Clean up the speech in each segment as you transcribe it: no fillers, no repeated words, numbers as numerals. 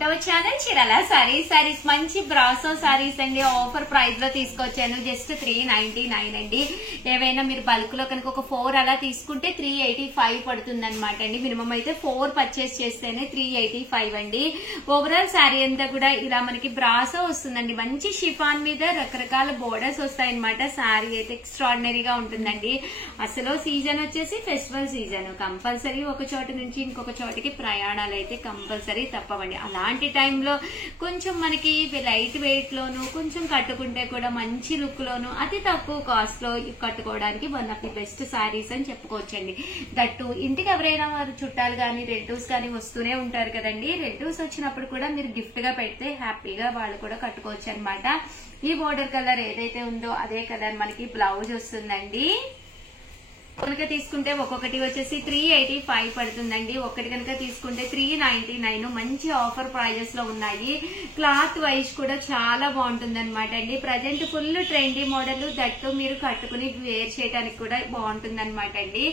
Channel Chirala saris మంచి brasso saris అండి. Offer price లో తీసుకొచ్చాను. జస్ట్ 399 అండి. ఏవైనా మీరు బల్క్ లో కనుక ఒక 4 అలా తీసుకుంటే 385 పడుతుంది అనమాట అండి. మినిమం అయితే 4 పర్చేస్ చేస్తేనే 385 అండి. ఓవరాల్ శారీ అంతా కూడా ఇలా మనకి బ్రాసో వస్తుందండి. మంచి షిఫాన్ మీద రకరకాల బోర్డర్స్ వస్తాయన్నమాట. శారీ అయితే ఎక్స్ట్రాడినరీగా ఉంటుందండి. అసలు సీజన్ వచ్చేసి ఫెస్టివల్ సీజన్. కంపల్సరీ ఒక చోట నుంచి ఇంకొక చోటికి ప్రయాణాలు అయితే కంపల్సరీ తప్పవండి. అలాంటి టైంలో కొంచెం మనకి లైట్ వెయిట్ లోను కొంచెం కట్టుకుంటే కూడా మంచి లుక్ లోను అతి తక్కువ కాస్ట్ లో కట్టుకోవడానికి one of the best saris అని చెప్పుకోవచ్చండి. దట్టు ఇంటికి ఎవరైనా వారు చుట్టాలు కానీ రిలేటివ్స్ కానీ వస్తూనే ఉంటారు కదండి. రిలేటివ్స్ వచ్చినప్పుడు కూడా మీరు గిఫ్ట్ గా పెడితే హ్యాపీగా వాళ్ళు కూడా కట్టుకోవచ్చు అనమాట. ఈ బోర్డర్ కలర్ ఏదైతే ఉందో అదే కలర్ మనకి బ్లౌజ్ వస్తుందండి. కనుక తీసుకుంటే ఒక్కొక్కటి వచ్చేసి 385 పడుతుందండి. ఒక్కటి కనుక తీసుకుంటే 399. మంచి ఆఫర్ ప్రైజెస్ లో ఉన్నాయి. క్లాత్ వైజ్ కూడా చాలా బాగుంటుంది అనమాట అండి. Present full trendy model that మీరు కట్టుకుని వేర్ చేయడానికి కూడా బాగుంటుంది అనమాట అండి.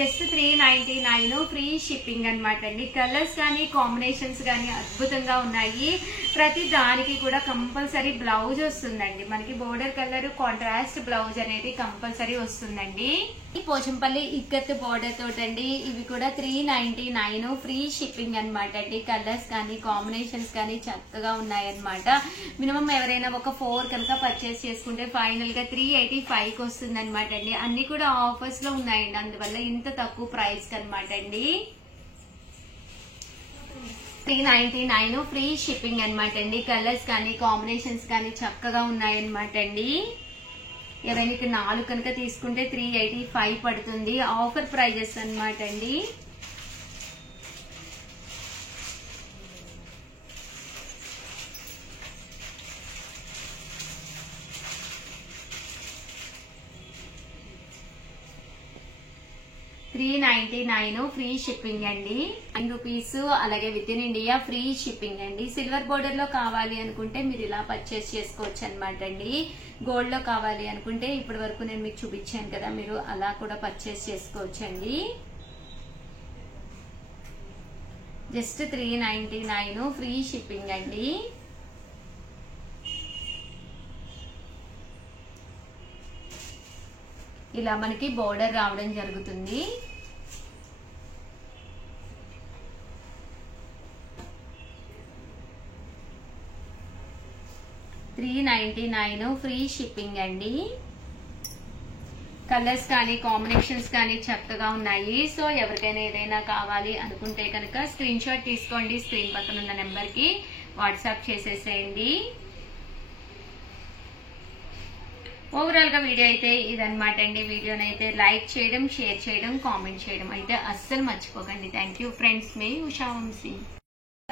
జస్ట్ 399 ఫ్రీ షిప్పింగ్ అనమాట అండి. కలర్స్ కానీ కాంబినేషన్స్ కానీ అద్భుతంగా ఉన్నాయి. ప్రతి దానికి కూడా కంపల్సరీ బ్లౌజ్ వస్తుందండి. మనకి బోర్డర్ కలర్ కాంట్రాస్ట్ బ్లౌజ్ అనేది కంపల్సరీ వస్తుందండి. ఈ పోచంపల్లి ఇక్కత్ బోర్డర్ తోటండి. ఇవి కూడా 399 ఫ్రీ షిప్పింగ్ అనమాట అండి. కలర్స్ కానీ కాంబినేషన్స్ కానీ చక్కగా ఉన్నాయన్నమాట. మినిమం ఎవరైనా ఒక 4 కనుక పర్చేస్ చేసుకుంటే ఫైనల్ గా 385 కి వస్తుంది అనమాట అండి. అన్ని కూడా ఆఫర్స్ లో ఉన్నాయండి. అందువల్ల ఇంత తక్కువ ప్రైస్ అనమాట అండి. 399 ఫ్రీ షిప్పింగ్ అనమాట అండి. కలర్స్ కానీ కాంబినేషన్స్ కానీ చక్కగా ఉన్నాయన్నమాట అండి. ఎవరైనా ఇక్కడ 4 కనుక తీసుకుంటే 385 పడుతుంది. ఆఫర్ ప్రైజెస్ అనమాట అండి. $399 ఫ్రీ షిప్పింగ్ అండి. ₹9 అలాగే with in India free shipping అండి. సిల్వర్ బోర్డర్ లో కావాలి అనుకుంటే మీరు ఇలా పర్చేస్ చేసుకోవచ్చు అనమాట అండి. గోల్డ్ లో కావాలి అనుకుంటే ఇప్పటి వరకు నేను మీకు చూపించాను కదా, మీరు అలా కూడా పర్చేస్ చేసుకోవచ్చండి. జస్ట్ 399 ఫ్రీ షిప్పింగ్ అండి. ఇలా మనకి బోర్డర్ రావడం జరుగుతుంది. $399 ఫ్రీ షిప్పింగ్ అండి. కలర్స్ కానీ కాంబినేషన్స్ కానీ చక్కగా ఉన్నాయి. సో ఎవరికైనా ఏదైనా కావాలి అనుకుంటే కనుక స్క్రీన్ షాట్ తీసుకోండి. స్క్రీన్ పక్కన ఉన్న నెంబర్ కి వాట్సాప్ చేసేసేయండి. ఓవరాల్ గా వీడియో అయితే ఇదనమాట అండి. వీడియోని అయితే లైక్ చేయడం, షేర్ చేయడం, కామెంట్ చేయడం అయితే అస్సలు మర్చిపోకండి. Thank you friends. మే ఉషా వంశీ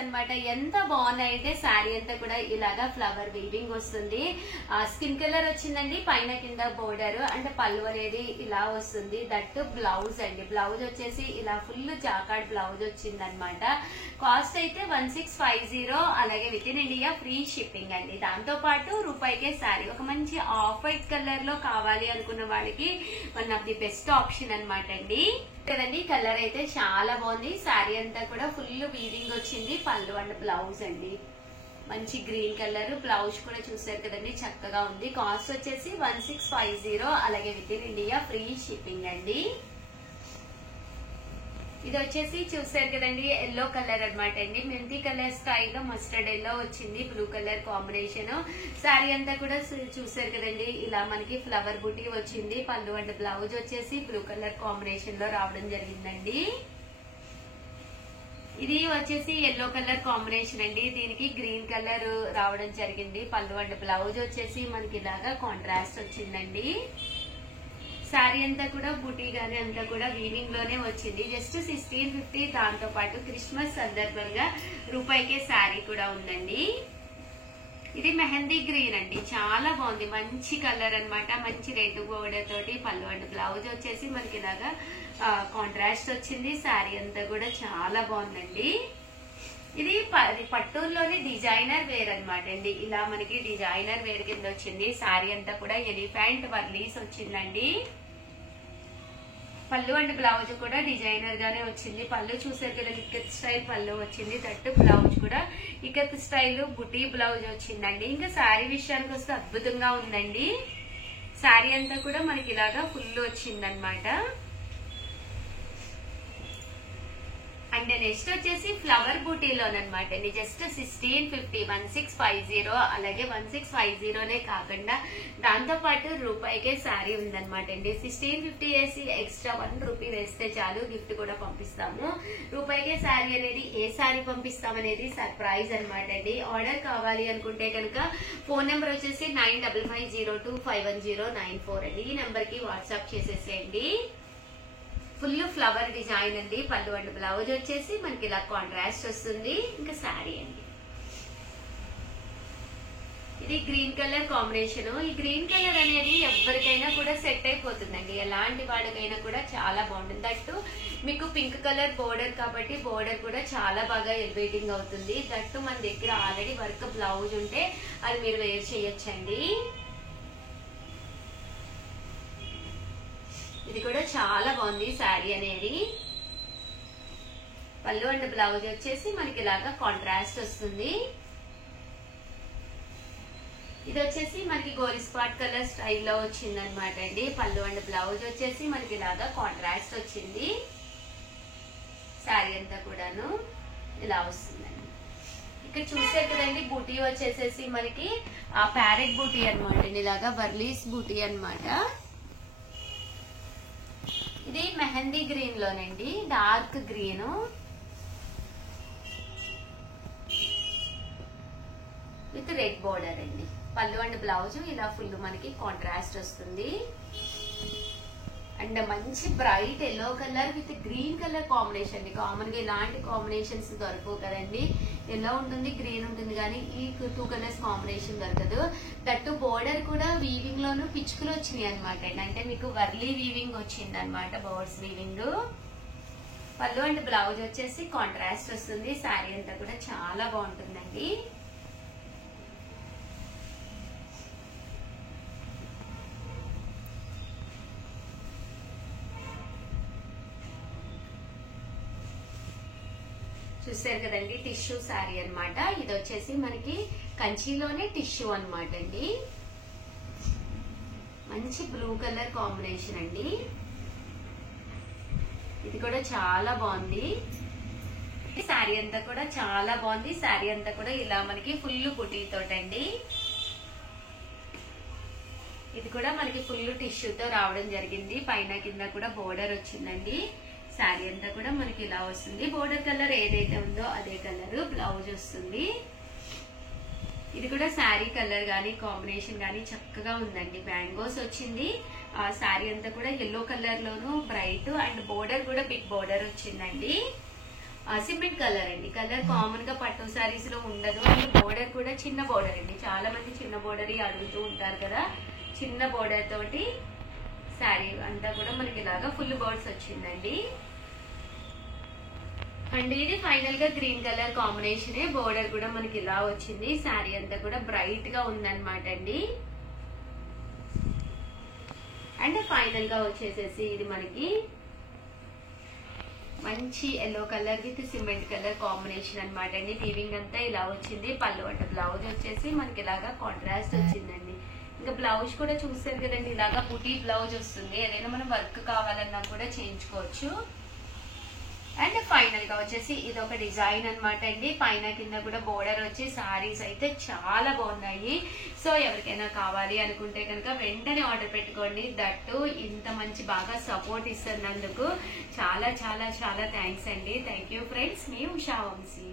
అనమాట. ఎంత బాగున్నాయి అంటే శారీ అంతా కూడా ఇలాగా ఫ్లవర్ వీవింగ్ వస్తుంది. స్కిన్ కలర్ వచ్చిందండి. పైన కింద బోర్డర్ అంటే పళ్ళు అనేది ఇలా వస్తుంది. దట్టు బ్లౌజ్ అండి. బ్లౌజ్ వచ్చేసి ఇలా ఫుల్ జాకార్డ్ బ్లౌజ్ వచ్చింది అనమాట. కాస్ట్ అయితే 1650 అలాగే with in India free shipping అండి. దాంతో పాటు రూపాయికే శారీ. ఒక మంచి ఆఫ్ వైట్ కలర్ లో కావాలి అనుకున్న వాళ్ళకి one of the best option అనమాట అండి. కదండి కలర్ అయితే చాలా బాగుంది. శారీ అంతా కూడా ఫుల్ వీవింగ్ వచ్చింది. పళ్ళు అండ్ బ్లౌజ్ అండి మంచి గ్రీన్ కలర్. బ్లౌజ్ కూడా చూసారు కదండి చక్కగా ఉంది. కాస్ట్ వచ్చేసి 1650 అలాగే with in India free shipping అండి. ఇది వచ్చేసి చూసారు కదండి ఎల్లో కలర్ అనమాట అండి. మెంతి కలర్ స్టైల్ లో మస్టర్డ్ ఎల్లో వచ్చింది. Blue colour combination. శారీ అంతా కూడా చూసారు కదండి ఇలా మనకి ఫ్లవర్ బుటీ వచ్చింది. పళ్ళు అండ్ బ్లౌజ్ వచ్చేసి బ్లూ కలర్ కాంబినేషన్ లో రావడం జరిగిందండి. ఇది వచ్చేసి ఎల్లో కలర్ కాంబినేషన్ అండి. దీనికి గ్రీన్ కలర్ రావడం జరిగింది. పళ్ళు అండ్ బ్లౌజ్ వచ్చేసి మనకి ఇలాగా కాంట్రాస్ట్ వచ్చిందండి. శారీ అంతా కూడా బుటీ గానీ అంతా కూడా వీవింగ్ లోనే వచ్చింది. జస్ట్ 1650. దాంతో పాటు క్రిస్మస్ సందర్భంగా రూపాయికే శారీ కూడా ఉందండి. ఇది మెహందీ గ్రీన్ అండి. చాలా బాగుంది. మంచి కలర్ అనమాట. మంచి రెడ్ బోర్డర్ తోటి పళ్ళు అండ్ బ్లౌజ్ వచ్చేసి మనకి ఇలాగా కాంట్రాస్ట్ వచ్చింది. శారీ అంతా కూడా చాలా బాగుందండి. ఇది పట్టూరులోని డిజైనర్ వేర్ అనమాట అండి. ఇలా మనకి డిజైనర్ వేర్ కింద వచ్చింది. శారీ అంతా కూడా ఎలిఫెంట్ వర్లీస్ వచ్చిందండి. పళ్ళు అండ్ బ్లౌజ్ కూడా డిజైనర్ గానే వచ్చింది. పళ్ళు చూసారు కదా లిక్కత్ స్టైల్ పళ్ళు వచ్చింది. దట్టు బ్లౌజ్ కూడా ఇకత్ స్టైల్ బుటీ బ్లౌజ్ వచ్చిందండి. ఇంకా శారీ విషయానికి వస్తే అద్భుతంగా ఉందండి. శారీ అంతా కూడా మనకి ఇలాగా ఫుల్ వచ్చిందనమాట. అండ్ నెక్స్ట్ వచ్చేసి ఫ్లవర్ బూటీలోనమాట అండి. జస్ట్ 1650 1650 అలాగే 1650నే కాకుండా దాంతో పాటు రూపాయికే శారీ ఉందన్నమాట అండి. 1650 వేసి ఎక్స్ట్రా 1 రూపీ వేస్తే చాలు, గిఫ్ట్ కూడా పంపిస్తాము. రూపాయికే శారీ అనేది ఏ శారీ పంపిస్తామనేది సర్ప్రైజ్ అనమాట అండి. ఆర్డర్ కావాలి అనుకుంటే కనుక ఫోన్ నెంబర్ వచ్చేసి 9550251094 అండి. ఈ నెంబర్ కి వాట్సాప్ చేసేసేయండి. ఫుల్ ఫ్లవర్ డిజైన్ అండి. పళ్ళు అండ్ బ్లౌజ్ వచ్చేసి మనకి ఇలా కాంట్రాస్ట్ వస్తుంది. ఇంకా శారీ అండి. ఇది గ్రీన్ కలర్ కాంబినేషన్. ఈ గ్రీన్ కలర్ అనేది ఎవరికైనా కూడా సెట్ అయిపోతుందండి. ఎలాంటి వాళ్ళకైనా కూడా చాలా బాగుంటుంది. దట్టు మీకు పింక్ కలర్ బోర్డర్ కాబట్టి బోర్డర్ కూడా చాలా బాగా ఎలివేటింగ్ అవుతుంది. దట్టు మన దగ్గర ఆల్రెడీ వర్క్ బ్లౌజ్ ఉంటే అది మీరు వేర్ చేయొచ్చండి. ఇది కూడా చాలా బాగుంది శారీ అనేది. పళ్ళు అండ్ బ్లౌజ్ వచ్చేసి మనకి ఇలాగా కాంట్రాస్ట్ వస్తుంది. ఇది వచ్చేసి మనకి గోరి స్పాట్ కలర్ స్టైల్లో వచ్చింది అనమాట అండి. పళ్ళు అండ్ బ్లౌజ్ వచ్చేసి మనకి ఇలాగా కాంట్రాస్ట్ వచ్చింది. శారీ అంతా కూడాను ఇలా వస్తుందండి. ఇక్కడ చూసారు కదండి, బూటీ వచ్చేసేసి మనకి ఆ ప్యారెట్ బూటీ అనమాట అండి. ఇలాగా వర్లీస్ బూటీ అనమాట. ఇది మెహందీ గ్రీన్ లోనండి, dark green. With red border అండి. పళ్ళు అండ్ బ్లౌజ్ ఇలా ఫుల్ మనకి కాంట్రాస్ట్ వస్తుంది. అండ్ మంచి bright yellow colour with green colour combination అండి. కామన్ గా ఇలాంటి కాంబినేషన్స్ దొరకవు కదండి. ఎల్లో ఉంటుంది, గ్రీన్ ఉంటుంది, కానీ ఈ 2 కలర్స్ కాంబినేషన్ దొరకదు. దట్టు బోర్డర్ కూడా వీవింగ్ లోను పిచ్చుకులు వచ్చినాయి అనమాట అండి. అంటే మీకు వర్లీ వీవింగ్ వచ్చింది అనమాట, బర్డ్స్ వీవింగ్. పళ్ళు అండ్ బ్లౌజ్ వచ్చేసి కాంట్రాస్ట్ వస్తుంది. శారీ అంతా కూడా చాలా బాగుంటుందండి. చూసారు కదండి, టిష్యూ శారీ అనమాట. ఇది వచ్చేసి మనకి కంచిలోనే టిష్యూ అనమాట అండి. మంచి బ్లూ కలర్ కాంబినేషన్ అండి. ఇది కూడా చాలా బాగుంది. శారీ అంతా కూడా చాలా బాగుంది. శారీ అంతా కూడా ఇలా మనకి ఫుల్ బుటీతోటండి. ఇది కూడా మనకి ఫుల్ టిష్యూతో రావడం జరిగింది. పైన కింద కూడా బోర్డర్ వచ్చిందండి. శారీ అంతా కూడా మనకి ఇలా వస్తుంది. బోర్డర్ కలర్ ఏదైతే ఉందో అదే కలర్ బ్లౌజ్ వస్తుంది. ఇది కూడా శారీ కలర్ గానీ కాంబినేషన్ గానీ చక్కగా ఉందండి. మ్యాంగోస్ వచ్చింది. ఆ శారీ అంతా కూడా yellow colour loan bright and border కూడా బిగ్ బోర్డర్ వచ్చిందండి. సిమెంట్ కలర్ అండి. కలర్ కామన్ గా పట్టు శారీస్ లో ఉండదు. అండ్ బోర్డర్ కూడా చిన్న బోర్డర్ అండి. చాలా మంది చిన్న బోర్డర్ అడుగుతూ ఉంటారు కదా. చిన్న బోర్డర్ తోటి శారీ అంతా కూడా మనకి ఇలాగా ఫుల్ బర్డ్స్ వచ్చిందండి. అండ్ ఇది ఫైనల్ గా గ్రీన్ కలర్ కాంబినేషన్. బోర్డర్ కూడా మనకి ఇలా వచ్చింది. శారీ అంతా కూడా బ్రైట్ గా ఉందన్నమాట అండి. అండ్ ఫైనల్ గా వచ్చేసేసి ఇది మనకి మంచి yellow colour with cement colour combination అనమాట అండి. వీవింగ్ అంతా ఇలా వచ్చింది. పళ్ళు అంటే బ్లౌజ్ వచ్చేసి మనకి ఇలాగా కాంట్రాస్ట్ వచ్చిందండి. ఇంకా బ్లౌజ్ కూడా చూసారు కదండి, ఇలాగా బుటీ బ్లౌజ్ వస్తుంది. ఏదైనా మనం వర్క్ కావాలన్నా కూడా చేయించుకోవచ్చు. అండ్ ఫైనల్ గా వచ్చేసి ఇది ఒక డిజైన్ అనమాట అండి. పైన కింద కూడా బోర్డర్ వచ్చి సారీస్ అయితే చాలా బాగున్నాయి. సో ఎవరికైనా కావాలి అనుకుంటే కనుక వెంటనే ఆర్డర్ పెట్టుకోండి. దట్టు ఇంత మంచి బాగా సపోర్ట్ ఇస్తున్నందుకు చాలా చాలా చాలా థ్యాంక్స్ అండి. Thank you friends. మీ ఉషా వంశీ.